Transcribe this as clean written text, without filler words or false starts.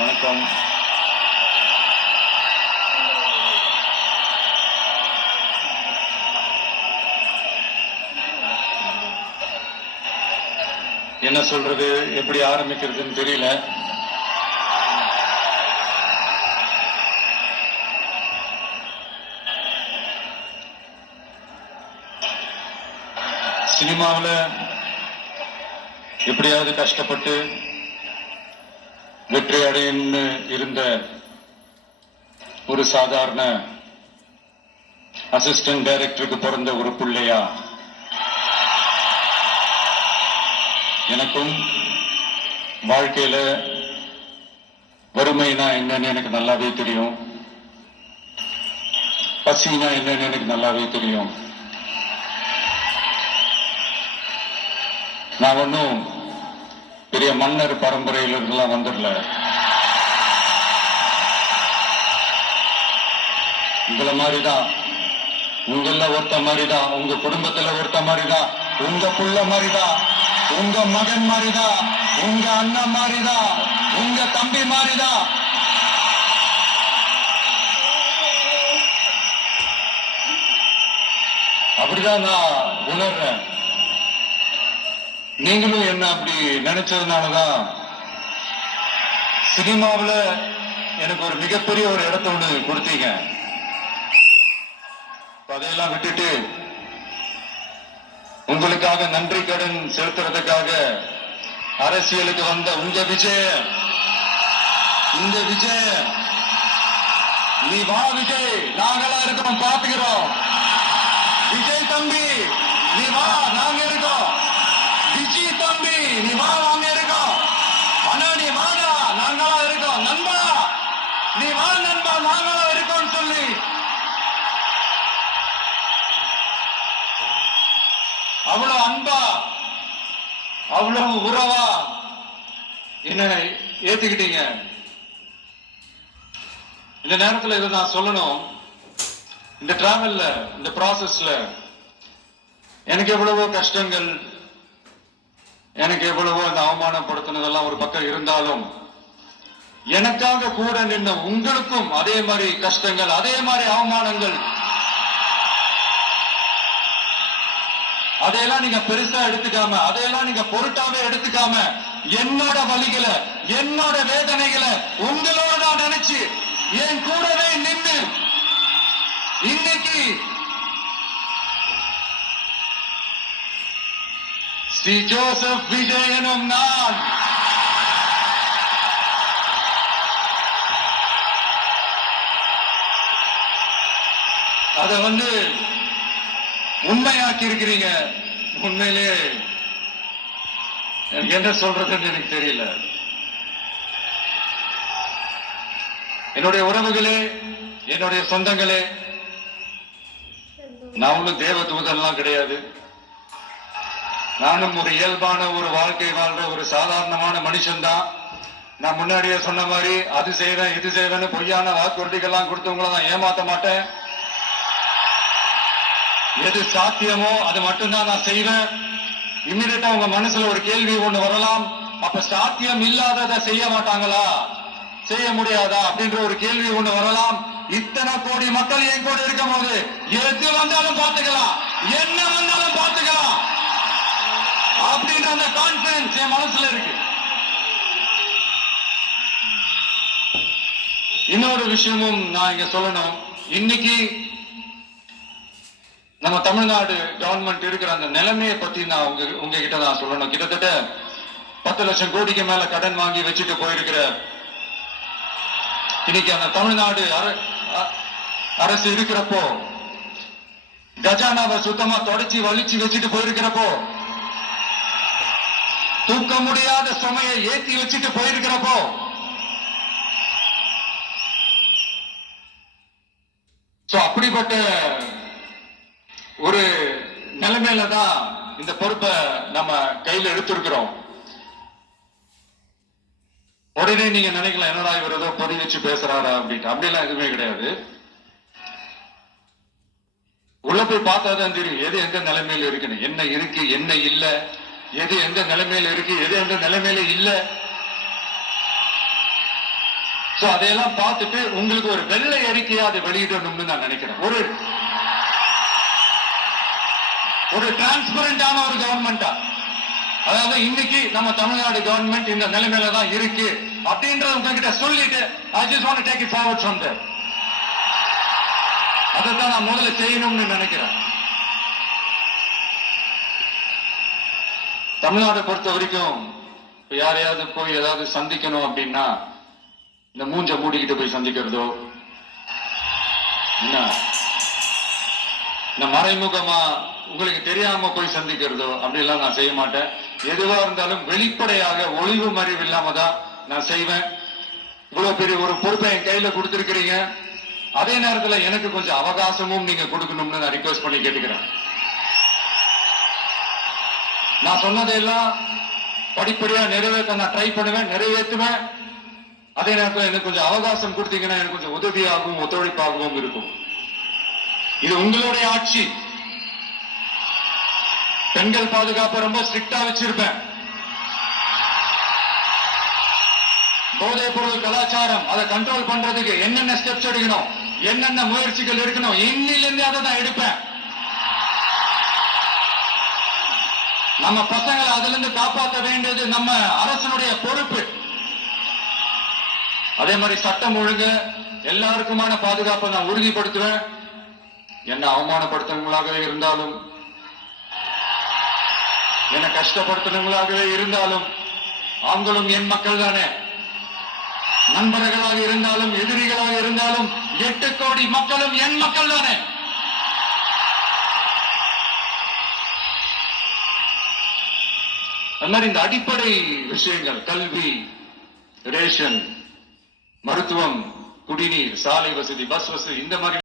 வணக்கம். என்ன சொல்றது, எப்படி ஆரம்பிக்கிறதுன்னு தெரியல. சினிமாவில் எப்படியாவது கஷ்டப்பட்டு வெற்றி அடையன்னு இருந்த ஒரு சாதாரண அசிஸ்டன்ட் டைரக்டருக்கு பிறந்த ஒரு பிள்ளையா எனக்கும் வாழ்க்கையில வறுமைனா என்னன்னு எனக்கு நல்லாவே தெரியும், பசினா என்னன்னு எனக்கு நல்லாவே தெரியும். நான் ஒன்னும் பெரிய மன்னர் பரம்பரையில இருந்தெல்லாம் வந்துடல. உங்களை மாதிரிதான், உங்கள ஒருத்த மாதிரிதான், உங்க குடும்பத்துல ஒருத்த மாதிரிதான், உங்க புள்ள மாதிரிதான், உங்க மகன் மாதிரிதான், உங்க அண்ணன் மாதிரிதான், உங்க தம்பி மாதிரிதான். அப்படிதான் நான் உணர்றேன். நீங்களும் என்ன அப்படி நினைச்சதுனாலதான் சினிமாவில் எனக்கு ஒரு மிகப்பெரிய ஒரு இடத்த ஒண்ணு கொடுத்தீங்க. அதையெல்லாம் விட்டுட்டு உங்களுக்காக நன்றி கடன் செலுத்துறதுக்காக அரசியலுக்கு வந்த உங்க விஜய், இந்த விஜய், நீ வா விஜய், நாங்களா இருக்கோம், பாத்துக்கிறோம். விஜய் தம்பி நீ வா, நாங்க இருக்கோம். விஜய் தம்பி நீ வா, நாங்க இருக்கோம். அண்ணா நீ வாடா, நாங்களா இருக்கோம். நண்பா நீ வா நண்பா, நாங்களா இருக்கோம் சொல்லி அவ்வளவு அன்பா, அவ்வளவு உறவா என்ன ஏத்துக்கிட்டீங்க. இந்த நேரத்தில் இதை நான் சொல்லணும். இந்த டிராவல்ல, இந்த ப்ராசஸ்ல எனக்கு எவ்வளவோ கஷ்டங்கள், எனக்கு எவ்வளவோ இந்த அவமானப்படுத்தினதெல்லாம் ஒரு பக்கம் இருந்தாலும், எனக்காக கூட நின்ன உங்களுக்கும் அதே மாதிரி கஷ்டங்கள், அதே மாதிரி அவமானங்கள், அதையெல்லாம் நீங்க பெருசா எடுத்துக்காம, அதையெல்லாம் நீங்க பொருட்டாவே எடுத்துக்காம, என்னோட வலிகளை, என்னோட வேதனைகளை உங்களோட தான் நினைச்சு என் கூடவே நின்று இன்னைக்கு சி ஜோசப் விஜய் எனும் நான் அதை உண்மையாக்கி இருக்கிறீங்க. உண்மையிலே என்ன சொல்றதுன்னு எனக்கு தெரியல. என்னுடைய உறவுகளே, என்னுடைய சொந்தங்களே, நான் ஒன்னும் தேவ தூதன்லாம் கிடையாது. நானும் ஒரு இயல்பான ஒரு வாழ்க்கை வாழ்ற ஒரு சாதாரணமான மனுஷன்தான். நான் முன்னாடியே சொன்ன மாதிரி அது செய்வேன் இது செய்வேன்னு பொய்யான வாக்குறுதிகள்லாம் கொடுத்தவங்கள நான் ஏமாத்த மாட்டேன். எது சாத்தியமோ அது மட்டும்தான் நான் செய்வேன். இம்மிடியா உங்க மனசுல ஒரு கேள்வி ஒண்ணு வரலாம், அப்ப சாத்தியம் இல்லாததை செய்ய மாட்டாங்களா, செய்ய முடியாதா அப்படின்ற ஒரு கேள்வி ஒண்ணு வரலாம். இத்தனை கோடி மக்கள் என் கூட இருக்கும் போது எது வந்தாலும் பார்த்துக்கலாம், என்ன வந்தாலும் பார்த்துக்கலாம் அப்படின்ற அந்த கான்பிடன்ஸ் என் மனசுல இருக்கு. இன்னொரு விஷயமும் நான் இங்க சொல்லணும். இன்னைக்கு நம்ம தமிழ்நாடு கவர்மெண்ட் இருக்கிற அந்த நிலைமையை பத்தி நான் உங்ககிட்ட நான் சொல்லணும். கிட்டத்தட்ட 10 லட்சம் கோடிக்கு மேல கடன் வாங்கி வச்சுட்டு போயிருக்கிற இன்னைக்கு அந்த தமிழ்நாடு அரசு இருக்கிறப்போ, கஜானாவை சுத்தமா தொடச்சி வலிச்சு வச்சுட்டு போயிருக்கிறப்போ, தூக்க முடியாத சுமையை ஏற்றி வச்சுட்டு போயிருக்கிறப்போ, அப்படிப்பட்ட ஒரு நிலைமையில தான் இந்த பொறுப்பை நம்ம கையில எடுத்திருக்கிறோம். உடனே நீங்க நினைக்கலாம், என்னடா இவர் ஏதோ பொறி வச்சு பேசுறாரா அப்படின்ட்டு. அப்படிலாம் எதுவுமே கிடையாது. உள்ள போய் பார்த்தாதான் தெரியும் எது எந்த நிலைமையில இருக்குன்னு, என்ன இருக்கு என்ன இல்ல, எது எந்த நிலைமையில இருக்கு எது எந்த நிலைமையில இல்ல. சோ அதையெல்லாம் பார்த்துட்டு உங்களுக்கு ஒரு வெள்ளை அறிக்கையா அதை வெளியிடணும்னு நான் நினைக்கிறேன். ஒரு டிரான்ஸ்பரண்டான ஒரு கவர்மெண்டா, அதாவது இன்னைக்கு நம்ம தமிழ்நாடு கவர்மெண்ட் இந்த நிலைமையில தான் இருக்கு அப்படின்றத உங்ககிட்ட சொல்லிட்டு I just want to take it forward from there. அதைத்தான் நான் முதல்ல செய்யணும்னு நினைக்கிறேன். தமிழ்நாட்டை பொறுத்த வரைக்கும் யாரையாவது போய் ஏதாவது சந்திக்கணும் அப்படின்னா இந்த மூஞ்ச மூடிக்கிட்டு போய் சந்திக்கிறதோ, என்ன இந்த மறைமுகமா உங்களுக்கு தெரியாம போய் சந்திக்கிறதோ அப்படி எல்லாம் நான் செய்ய மாட்டேன். எதுவா இருந்தாலும் வெளிப்படையாக ஒளிவு மறைவு இல்லாம தான் நான் செய்வேன். இவ்வளவு பெரிய ஒரு பொறுப்பை என் கையில கொடுத்திருக்கிறீங்க, அதே நேரத்துல எனக்கு கொஞ்சம் அவகாசமும் நீங்க கொடுக்கணும்னு நான் ரிக்வெஸ்ட் பண்ணி கேட்டுக்கிறேன். நான் சொன்னதையெல்லாம் படிப்படியா நிறைவேற்ற நான் ட்ரை பண்ணுவேன், நிறைவேற்றுவேன். அதே நேரத்தில் எனக்கு கொஞ்சம் அவகாசம் கொடுத்தீங்கன்னா எனக்கு கொஞ்சம் உதவியாகவும் ஒத்துழைப்பாகவும் இருக்கும். இது உங்களுடைய ஆட்சி. பெண்கள் பாதுகாப்பை ரொம்ப ஸ்ட்ரிக்டா வச்சிருப்பேன். போதைப் பொருள் கலாச்சாரம் அதை கண்ட்ரோல் பண்றதுக்கு என்னென்ன ஸ்டெப்ஸ் எடுக்கணும், என்னென்ன முயற்சிகள் எடுக்கணும், இன்னிலிருந்து அதை நான் எடுப்பேன். நம்ம பசங்களை அதுல இருந்து காப்பாற்ற வேண்டியது நம்ம அரசனுடைய பொறுப்பு. அதே மாதிரி சட்டம் ஒழுங்கு எல்லாருக்குமான பாதுகாப்பை நான் உறுதிப்படுத்துவேன். என்ன அவமானப்படுத்துறவங்களாகவே இருந்தாலும், என்ன கஷ்டப்படுத்துறவங்களாகவே இருந்தாலும், அவங்களும் என் மக்கள் தானே. நண்பர்களாக இருந்தாலும் எதிரிகளாக இருந்தாலும் 8 கோடி மக்களும் என் மக்கள் தானே. அது மாதிரி இந்த அடிப்படை விஷயங்கள், கல்வி, ரேஷன், மருத்துவம், குடிநீர், சாலை வசதி, பஸ் வசதி, இந்த மாதிரி